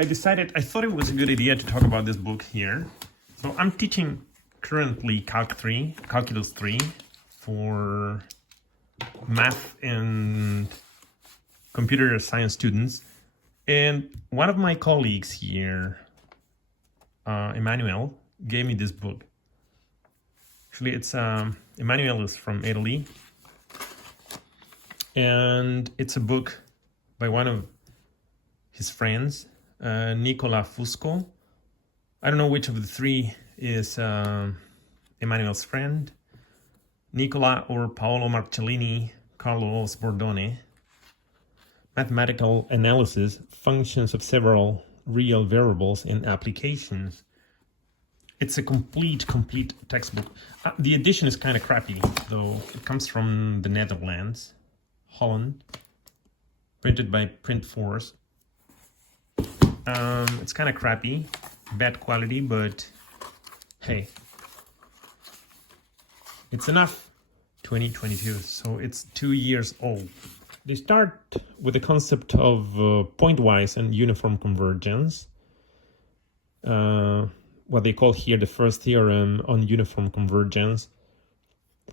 I thought it was a good idea to talk about this book here. So I'm teaching currently Calculus 3 for math and computer science students. And one of my colleagues here, Emmanuel, gave me this book. Actually, it's Emmanuel is from Italy. And it's a book by one of his friends, Nicola Fusco. I don't know which of the three is Emmanuel's friend, Nicola or Paolo Marcellini, Carlos Bordone. Mathematical analysis, functions of several real variables and applications. It's a complete textbook. The edition is kind of crappy, though. It comes from the Netherlands, Holland, printed by Print Force. It's kind of crappy, bad quality, but hey, it's enough. 2022, so it's 2 years old. They start with the concept of pointwise and uniform convergence. What they call here the first theorem on uniform convergence.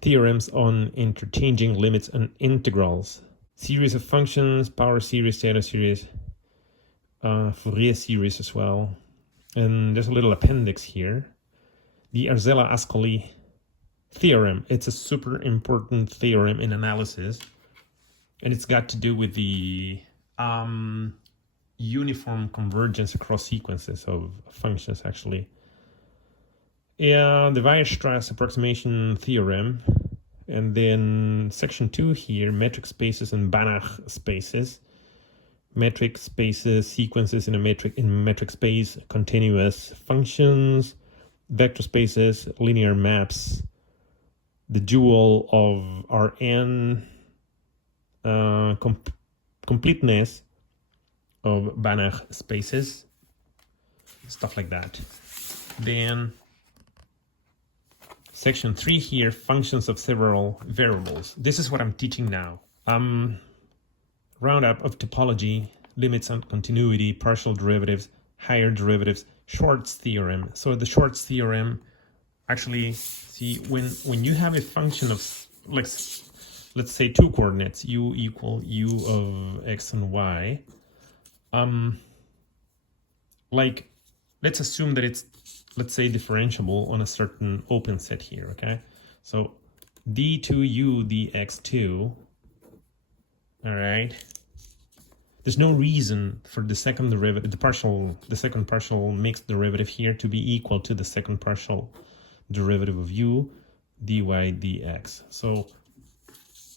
Theorems on interchanging limits and integrals. Series of functions, power series, Taylor series, Fourier series as well. And there's a little appendix here. The Arzela-Ascoli theorem. It's a super important theorem in analysis. And it's got to do with the uniform convergence across sequences of functions, actually. Yeah, the Weierstrass approximation theorem. And then section 2 here, metric spaces and Banach spaces. Metric spaces, sequences in a metric space, continuous functions, vector spaces, linear maps, the dual of Rn, completeness of Banach spaces, stuff like that. Then section 3 here, functions of several variables. This is what I'm teaching now. Roundup of topology, limits on continuity, partial derivatives, higher derivatives, Schwarz theorem. So the Schwarz theorem, actually, see, when you have a function of, like, let's say 2 coordinates, u equal u of x and y, like, let's assume that it's, let's say, differentiable on a certain open set here, okay? So d2u dx2, all right? There's no reason for the second derivative, the second partial mixed derivative here to be equal to the second partial derivative of u dy dx. So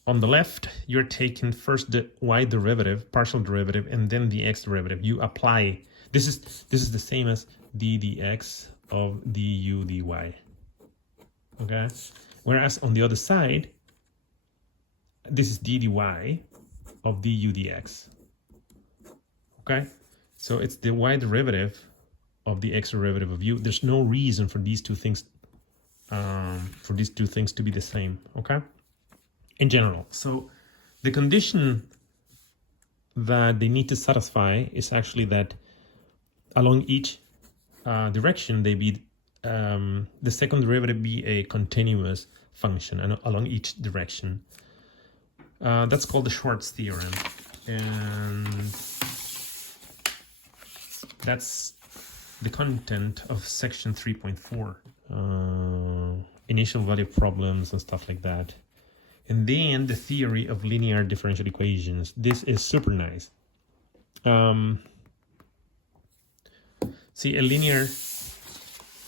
on the left, you're taking first the y derivative, partial derivative, and then the x derivative. You apply, this is the same as d dx of du dy, okay? Whereas on the other side, this is d dy of du dx, okay? So it's the y derivative of the x derivative of u. There's no reason for these two things to be the same, okay? In general. So the condition that they need to satisfy is actually that along each direction they be the second derivative be a continuous function and along each direction. That's called the Schwarz theorem, and that's the content of section 3.4, initial value problems and stuff like that. And then the theory of linear differential equations. This is super nice. See, a linear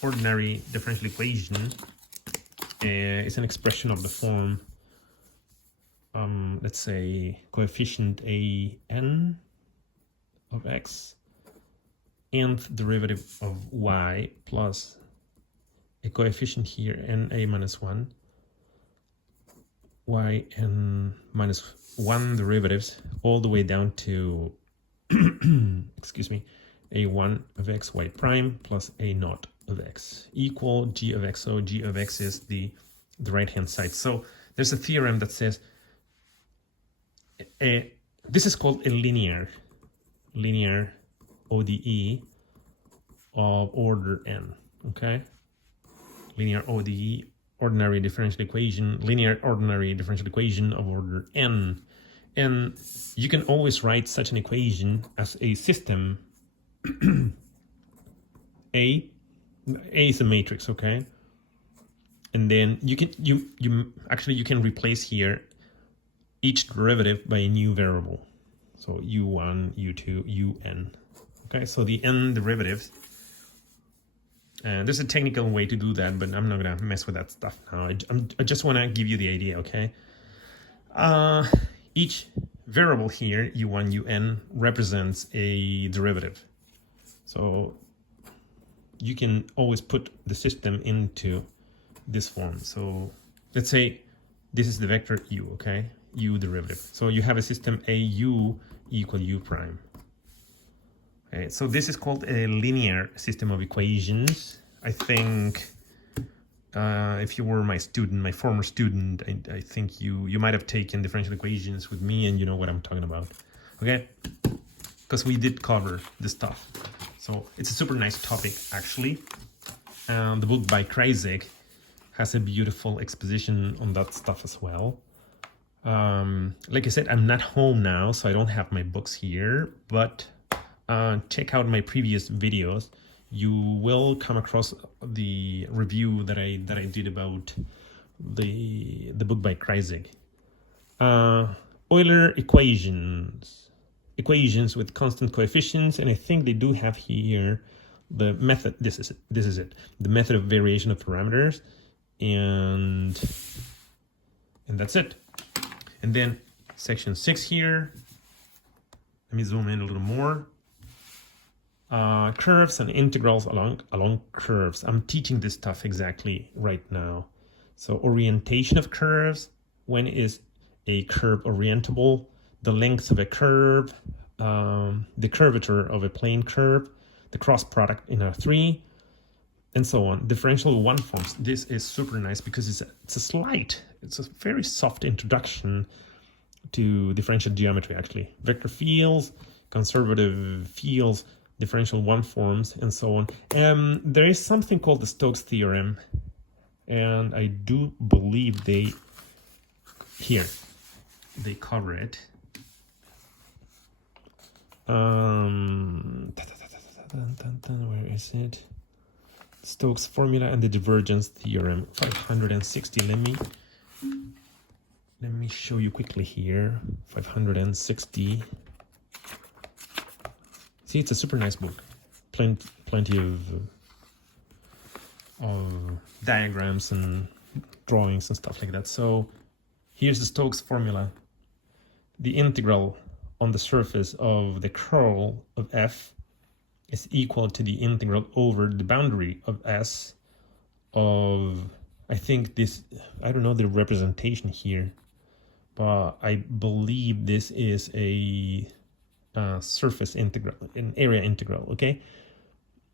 ordinary differential equation is an expression of the form, let's say, coefficient an of x, nth derivative of y plus a coefficient here, na minus 1, y n minus 1 derivatives, all the way down to, excuse me, a1 of x y prime plus a naught of x equal g of x. So g of x is the right-hand side. So there's a theorem that says this is called a linear ODE of order n, okay? Linear ODE, ordinary differential equation, linear ordinary differential equation of order n. And you can always write such an equation as a system. A is a matrix, okay? And then you can replace here each derivative by a new variable. So u1, u2, un. Okay, so the n derivatives. And there's a technical way to do that, but I'm not gonna mess with that stuff now. I just want to give you the idea, okay? Each variable here, u1, un, represents a derivative. So you can always put the system into this form. So let's say this is the vector u, okay? U derivative. So you have a system au equal u prime. Okay, so this is called a linear system of equations. I think if you were my student, my former student, I think you might have taken differential equations with me and you know what I'm talking about. Okay? Because we did cover this stuff. So it's a super nice topic, actually. The book by Kreisig has a beautiful exposition on that stuff as well. Like I said, I'm not home now, so I don't have my books here, but check out my previous videos. You will come across the review that I did about the book by Kreisig. Euler equations with constant coefficients, and I think they do have here the method. This is it. The method of variation of parameters, and that's it. And then section 6 here. Let me zoom in a little more. Curves and integrals along curves. I'm teaching this stuff exactly right now. So orientation of curves. When is a curve orientable? The length of a curve, the curvature of a plane curve, the cross product in R3, and so on. Differential one forms. This is super nice because it's a very soft introduction to differential geometry, actually. Vector fields, conservative fields, differential one forms, and so on. There is something called the Stokes theorem, and I do believe they cover it. Where is it? Stokes formula and the divergence theorem, 560. Let me show you quickly here. 560. See, it's a super nice book. Plenty of diagrams and drawings and stuff like that. So here's the Stokes formula. The integral on the surface of the curl of f is equal to the integral over the boundary of S of, I think this, I don't know the representation here, but I believe this is a surface integral, an area integral, okay?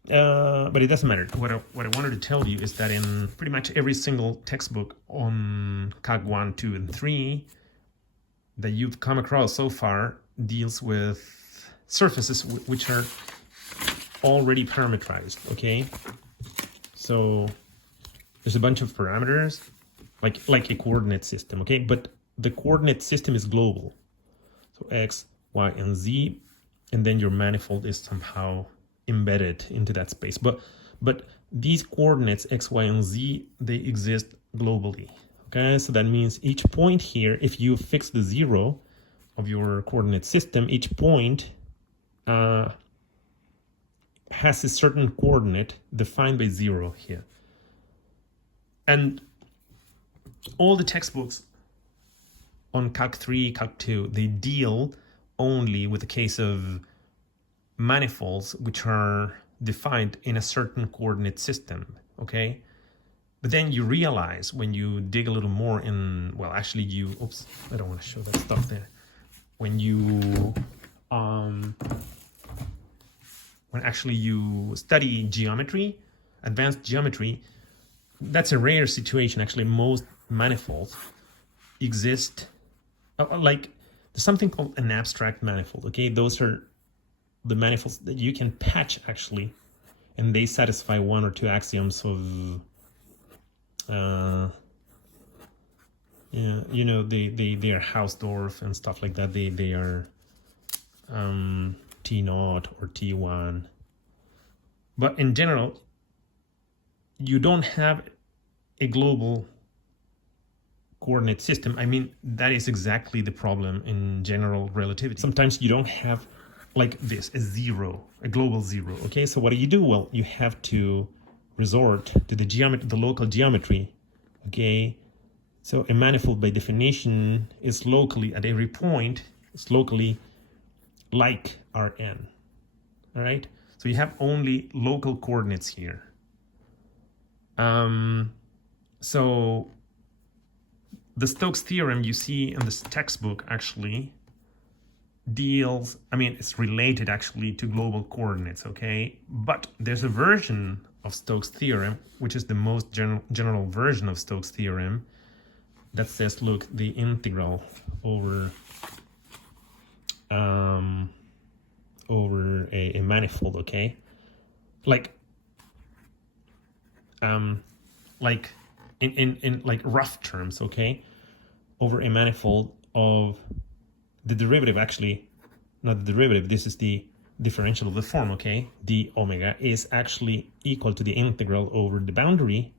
But it doesn't matter. What I wanted to tell you is that in pretty much every single textbook on Calc 1, 2, and 3 that you've come across so far deals with surfaces which are already parametrized, okay? So there's a bunch of parameters, like a coordinate system, okay? But the coordinate system is global. So x, y, and z, and then your manifold is somehow embedded into that space. But these coordinates, x, y, and z, they exist globally, okay? So that means each point here, if you fix the 0 of your coordinate system, each point has a certain coordinate defined by 0 here. And all the textbooks on Calc 3, Calc 2, they deal only with the case of manifolds which are defined in a certain coordinate system, okay? But then you realize when you dig a little more in, well, actually you, oops, I don't want to show that stuff there. When you, when actually you study geometry, advanced geometry, that's a rare situation. Actually, most manifolds exist, like there's something called an abstract manifold, okay? Those are the manifolds that you can patch actually, and they satisfy one or two axioms of yeah, you know, they are Hausdorff and stuff like that. They are T0 or T1. But in general, you don't have a global coordinate system. I mean, that is exactly the problem in general relativity. Sometimes you don't have like this, a zero, a global zero. Okay, so what do you do? Well, you have to resort to the geometry, the local geometry. Okay, so a manifold by definition is locally at every point, it's locally like Rn. All right, so you have only local coordinates here. So the Stokes theorem you see in this textbook actually deals, I mean, it's related actually to global coordinates, okay? But there's a version of Stokes theorem, which is the most general version of Stokes theorem, that says, look, the integral over a manifold, okay? Like in like rough terms, okay, over a manifold of the derivative, actually not the derivative, this is the differential of the form, okay, d omega is actually equal to the integral over the boundary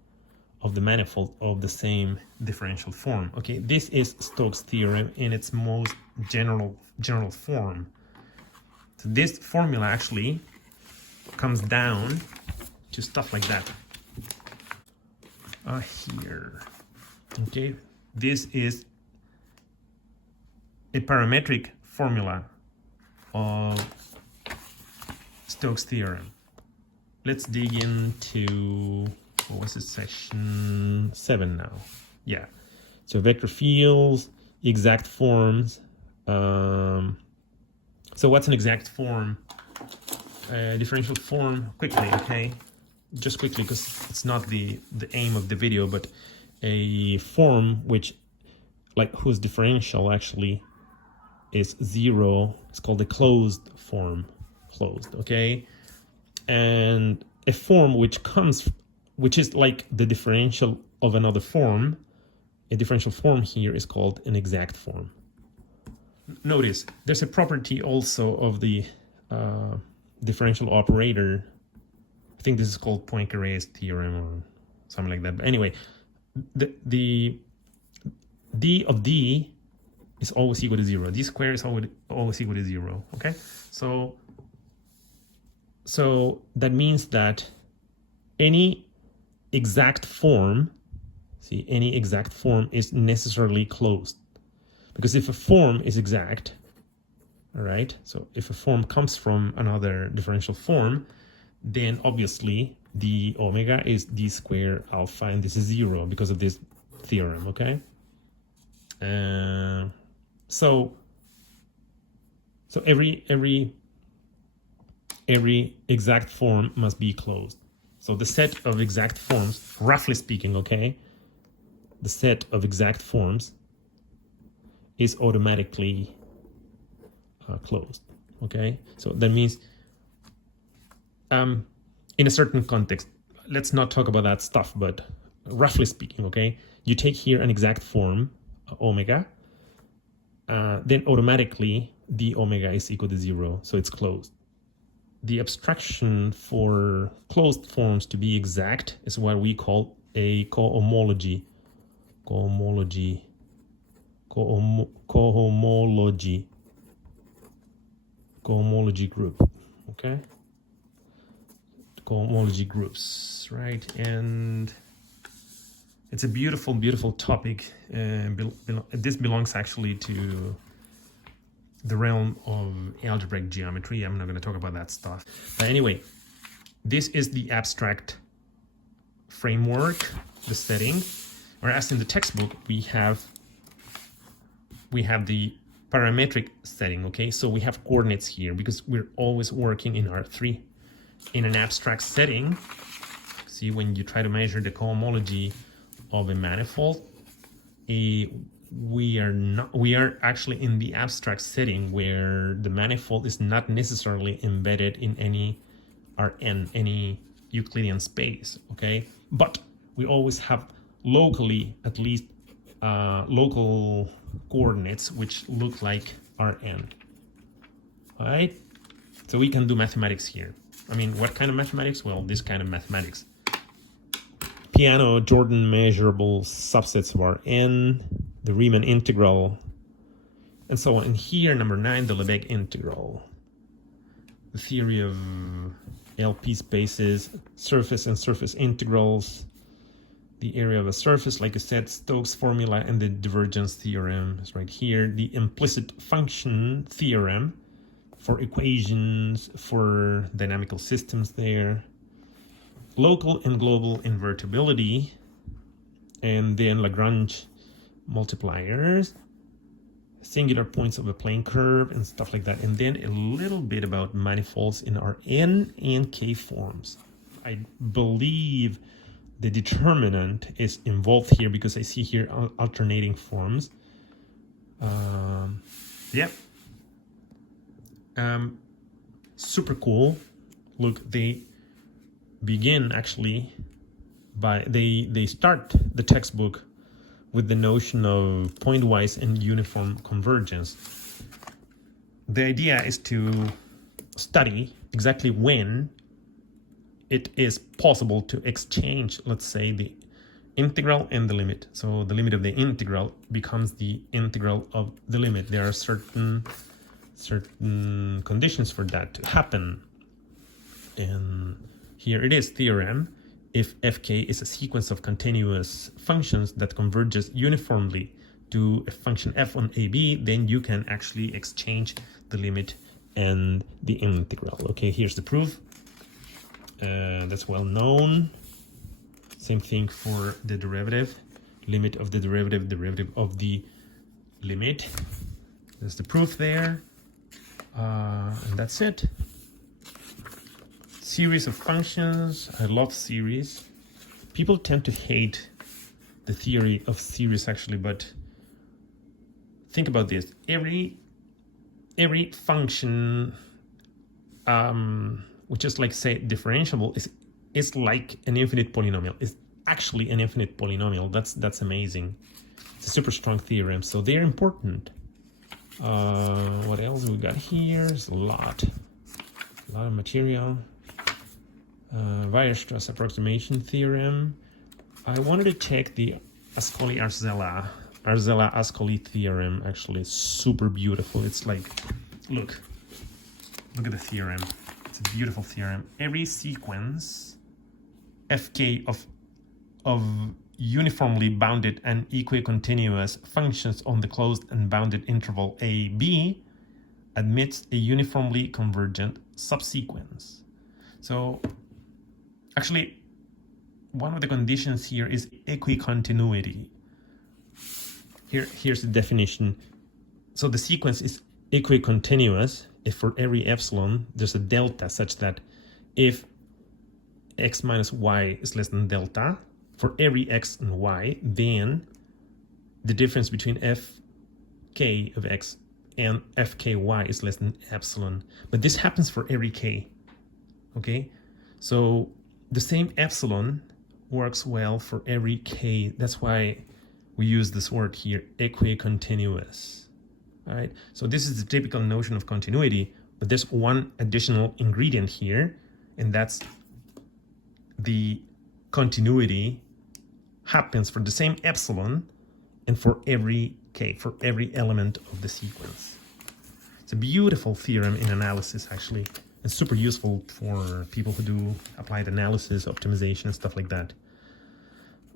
of the manifold of the same differential form. Okay, this is Stokes theorem in its most general form. So this formula actually comes down to stuff like that. Here, okay, this is a parametric formula of Stokes theorem. Let's dig into, what was it, section 7 now? Yeah, so vector fields, exact forms. So what's an exact form? Differential form, quickly, okay? Just quickly, because it's not the aim of the video, but a form which, like, whose differential actually is 0, it's called a closed form, closed, okay? And a form which is like the differential of another form, a differential form here is called an exact form. Notice there's a property also of the differential operator. I think this is called Poincaré's theorem or something like that. But anyway, the d of d is always equal to 0. D squared is always equal to 0. Okay, so that means that any exact form, see, any exact form is necessarily closed, because if a form is exact, all right, so if a form comes from another differential form, then obviously d omega is d squared alpha, and this is 0 because of this theorem, okay? So every exact form must be closed. So the set of exact forms, roughly speaking, okay, the set of exact forms is automatically closed, okay? So that means in a certain context, let's not talk about that stuff, but roughly speaking, okay, you take here an exact form, omega, then automatically d omega is equal to 0, so it's closed. The abstraction for closed forms to be exact is what we call a cohomology group, okay? Cohomology groups, right? And it's a beautiful topic. This belongs actually to the realm of algebraic geometry. I'm not going to talk about that stuff. But anyway, this is the abstract framework, the setting. Whereas in the textbook, we have the parametric setting, okay? So we have coordinates here because we're always working in R3. In an abstract setting, see, when you try to measure the cohomology of a manifold, we are actually in the abstract setting where the manifold is not necessarily embedded in any Rn, any Euclidean space, okay? But we always have locally, at least local coordinates which look like Rn, all right? So we can do mathematics here. I mean, what kind of mathematics? Well, this kind of mathematics. Piano Jordan measurable subsets of Rn, the Riemann integral, and so on. And here, number 9, the Lebesgue integral. The theory of LP spaces, surface and surface integrals, the area of a surface, like I said, Stokes' formula, and the divergence theorem is right here. The implicit function theorem for equations for dynamical systems there. Local and global invertibility, and then Lagrange multipliers, singular points of a plane curve and stuff like that. And then a little bit about manifolds in our N and K forms. I believe the determinant is involved here because I see here alternating forms. Yep. Super cool. Look, they begin actually by, they start the textbook with the notion of pointwise and uniform convergence. The idea is to study exactly when it is possible to exchange, let's say, the integral and the limit. So the limit of the integral becomes the integral of the limit. There are certain conditions for that to happen. And here it is, theorem. If fk is a sequence of continuous functions that converges uniformly to a function f on AB, then you can actually exchange the limit and the integral. Okay, here's the proof. That's well known. Same thing for the derivative. Limit of the derivative, derivative of the limit. There's the proof there. And that's it. Series of functions. I love series. People tend to hate the theory of series actually, but think about this. Every function which is like, say, differentiable is like an infinite polynomial. It's actually an infinite polynomial. That's amazing. It's a super strong theorem, so they're important. What else we got here? There's a lot of material. Weierstrass approximation theorem. I wanted to check the Ascoli-Ascoli theorem. Actually, it's super beautiful. It's like, look at the theorem. It's a beautiful theorem. Every sequence fk of uniformly bounded and equicontinuous functions on the closed and bounded interval AB admits a uniformly convergent subsequence. So actually, one of the conditions here is equicontinuity. Here's the definition. So the sequence is equicontinuous if for every epsilon there's a delta such that if x minus y is less than delta, for every x and y, then the difference between fk of x and fky is less than epsilon. But this happens for every k, okay? So the same epsilon works well for every k. That's why we use this word here, equicontinuous. All right, so this is the typical notion of continuity, but there's one additional ingredient here, and that's the continuity happens for the same epsilon and for every k, for every element of the sequence. It's a beautiful theorem in analysis, actually, and super useful for people who do applied analysis, optimization, and stuff like that.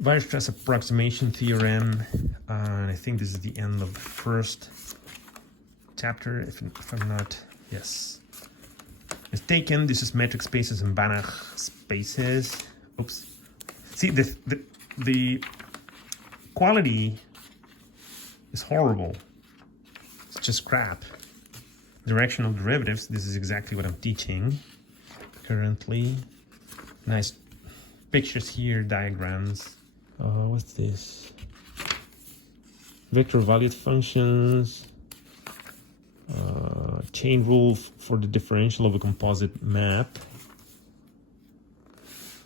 Weierstrass approximation theorem, and I think this is the end of the first chapter, if I'm not, yes, mistaken. This is metric spaces and Banach spaces. Oops. See, the quality is horrible. It's just crap. Directional derivatives, this is exactly what I'm teaching currently. Nice pictures here, diagrams. What's this? vector valued functions, chain rule for the differential of a composite map.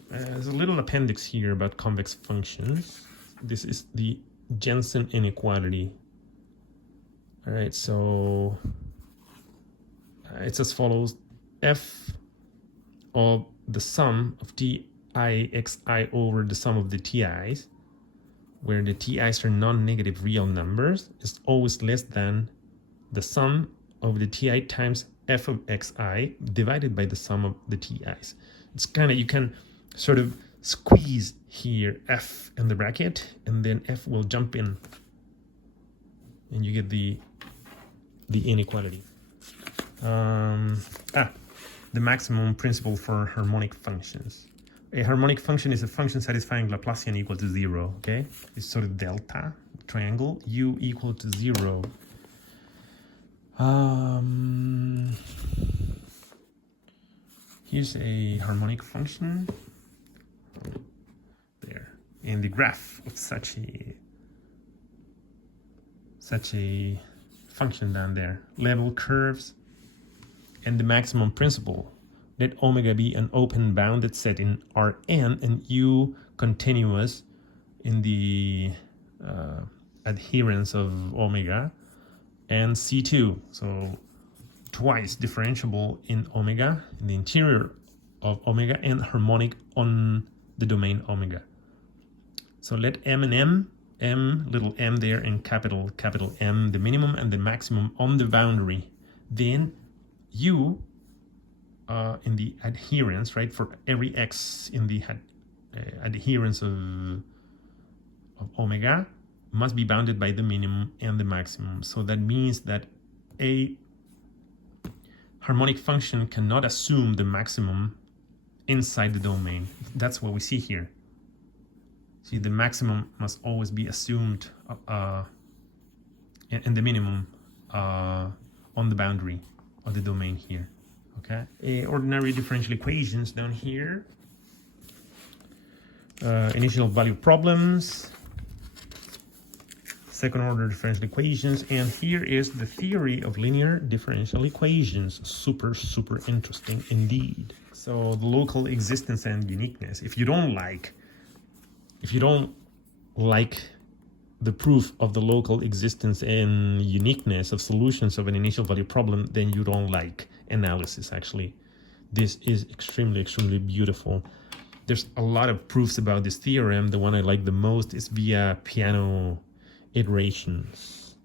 There's a little appendix here about convex functions. This is the Jensen inequality. All right, so it's as follows: f of the sum of tixi over the sum of the ti's, where the ti's are non-negative real numbers, is always less than the sum of the ti times f of xi divided by the sum of the ti's. It's kind of, you can sort of squeeze here f in the bracket, and then f will jump in, and you get the inequality. The maximum principle for harmonic functions. A harmonic function is a function satisfying Laplacian equal to 0, okay? It's sort of delta triangle, u equal to 0. Here's a harmonic function there, and the graph of such a function down there. Level curves and the maximum principle. Let omega be an open bounded set in Rn and U continuous in the adherence of omega, and C2, so twice differentiable in omega, in the interior of omega, and harmonic on the domain omega. So let M and M, little m there, and capital M, the minimum and the maximum on the boundary. Then U in the adherence, right, for every x in the adherence of omega must be bounded by the minimum and the maximum. So that means that a harmonic function cannot assume the maximum inside the domain. That's what we see here. See, the maximum must always be assumed and the minimum on the boundary of the domain here. Okay, ordinary differential equations down here. Initial value problems, second order differential equations, and here is the theory of linear differential equations. Super interesting indeed. So the local existence and uniqueness. If you don't like the proof of the local existence and uniqueness of solutions of an initial value problem, then you don't like analysis. Actually, this is extremely beautiful. There's a lot of proofs about this theorem. The one I like the most is via piano iterations.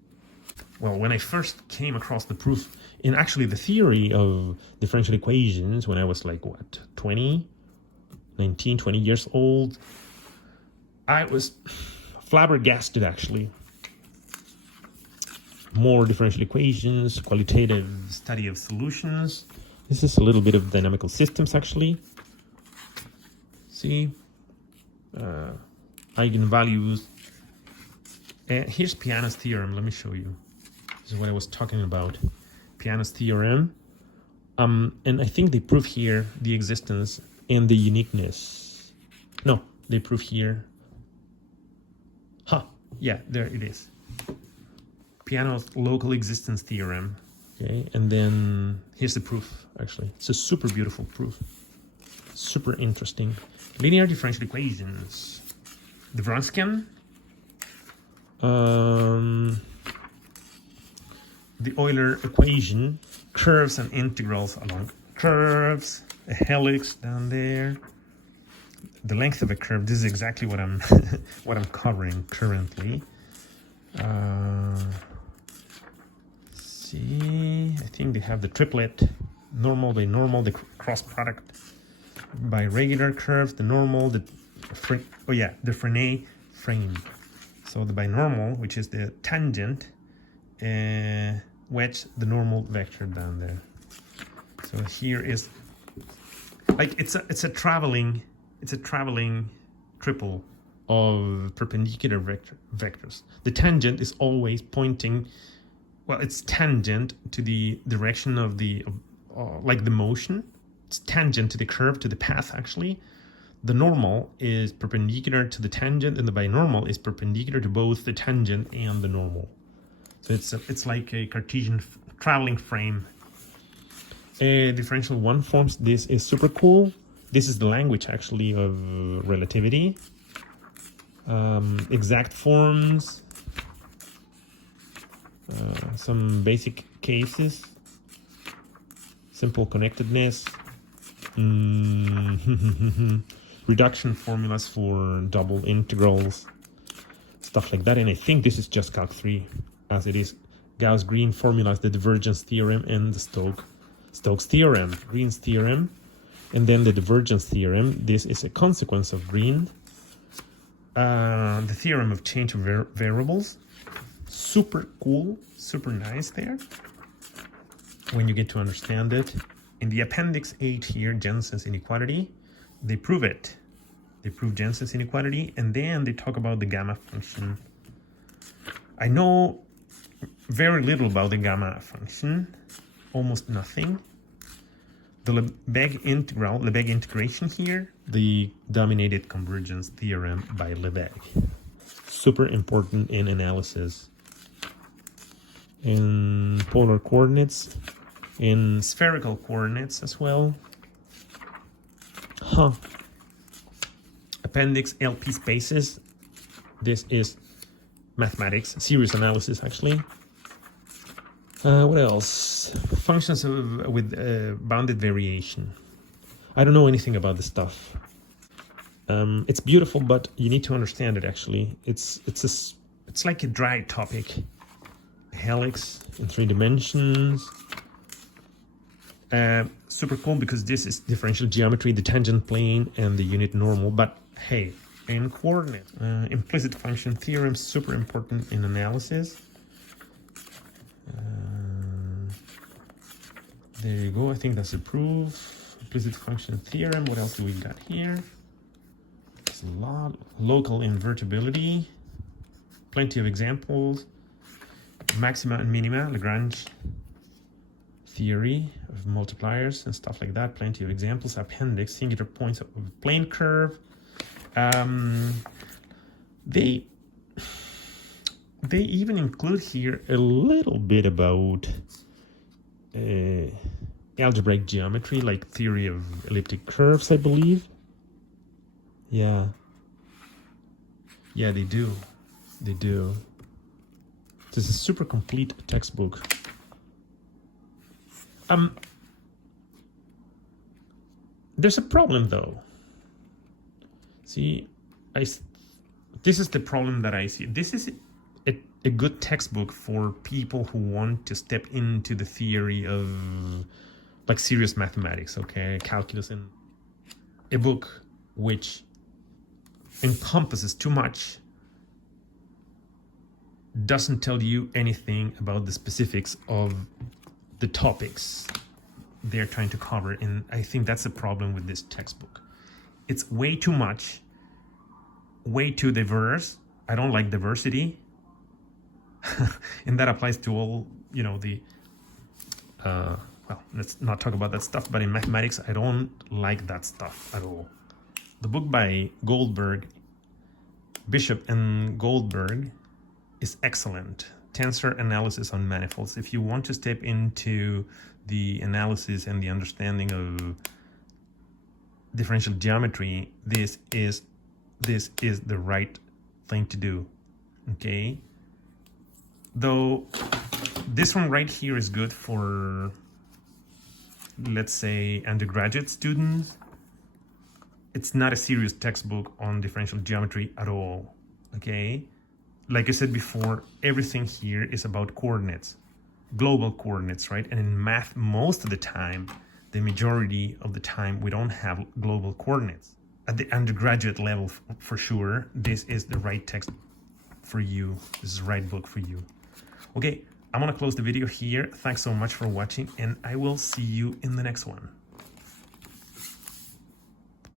Well, when I first came across the proof in actually the theory of differential equations, when I was like, what, 20 years old, I was flabbergasted, actually. More differential equations, qualitative study of solutions. This is a little bit of dynamical systems, actually. See, eigenvalues. And here's Peano's theorem. Let me show you. This is what I was talking about. Peano's theorem. And I think they prove here the existence and the uniqueness. No, they prove here. Yeah, there it is. Peano's local existence theorem. Okay, and then here's the proof, actually. It's a super beautiful proof. Super interesting. Linear differential equations. The Vronsky. The Euler equation. Curves and integrals along curves. A helix down there. The length of a curve. This is exactly what I'm what I'm covering currently. See, I think they have the triplet, normal by normal, the cross product by regular curves, the normal, the Frenet frame. So the binormal, which is the tangent, wedge the normal vector down there. So here is like it's a traveling triple of perpendicular vectors. The tangent is always pointing, well, it's tangent to the direction of the like the motion. It's tangent to the curve, to the path, actually. the normal is perpendicular to the tangent, and the binormal is perpendicular to both the tangent and the normal. So it's like a Cartesian traveling frame. Differential one forms. This is super cool. This is the language actually of relativity. Exact forms. Some basic cases. Simple connectedness. Reduction formulas for double integrals. Stuff like that. And I think this is just Calc 3, as it is Gauss-Green formulas, the divergence theorem and the Stokes theorem, Green's theorem, and then the divergence theorem. This is a consequence of Green. The theorem of change of variables. Super cool, super nice there, when you get to understand it. In the Appendix 8 here, Jensen's inequality, they prove it. They prove Jensen's inequality, and then they talk about the gamma function. I know very little about the gamma function, almost nothing. The Lebesgue integration here, the dominated convergence theorem by Lebesgue. Super important in analysis. In polar coordinates, in spherical coordinates as well. Appendix LP spaces. This is mathematics, series analysis actually. What else? Functions with bounded variation. I don't know anything about this stuff. It's beautiful, but you need to understand it actually. It's like a dry topic. Helix in 3 dimensions. Super cool because this is differential geometry, the tangent plane and the unit normal. But hey, in coordinates, implicit function theorem, super important in analysis. There you go. I think that's a proof. Implicit function theorem. What else do we got here? There's a lot. Local invertibility. Plenty of examples. Maxima and minima, Lagrange theory of multipliers and stuff like that. Plenty of examples. Appendix, singular points of a plane curve. They even include here a little bit about algebraic geometry, like theory of elliptic curves, I believe. Yeah, they do. This is a super complete textbook. There's a problem though. See, this is the problem that I see. This is a good textbook for people who want to step into the theory of like serious mathematics, okay, calculus, and a book which encompasses too much, doesn't tell you anything about the specifics of the topics they're trying to cover. And I think that's a problem with this textbook. It's way too much, way too diverse. I don't like diversity. And that applies to all, well, let's not talk about that stuff, but in mathematics, I don't like that stuff at all. The book by Goldberg, Bishop and Goldberg, is excellent. Tensor analysis on manifolds. If you want to step into the analysis and the understanding of differential geometry, this is the right thing to do. Okay. Though this one right here is good for, let's say, undergraduate students. It's not a serious textbook on differential geometry at all. Okay. Like I said before, everything here is about coordinates, global coordinates, right? And in math, most of the time, the majority of the time, we don't have global coordinates. At the undergraduate level, for sure, this is the right text for you. This is the right book for you. Okay, I'm gonna close the video here. Thanks so much for watching, and I will see you in the next one.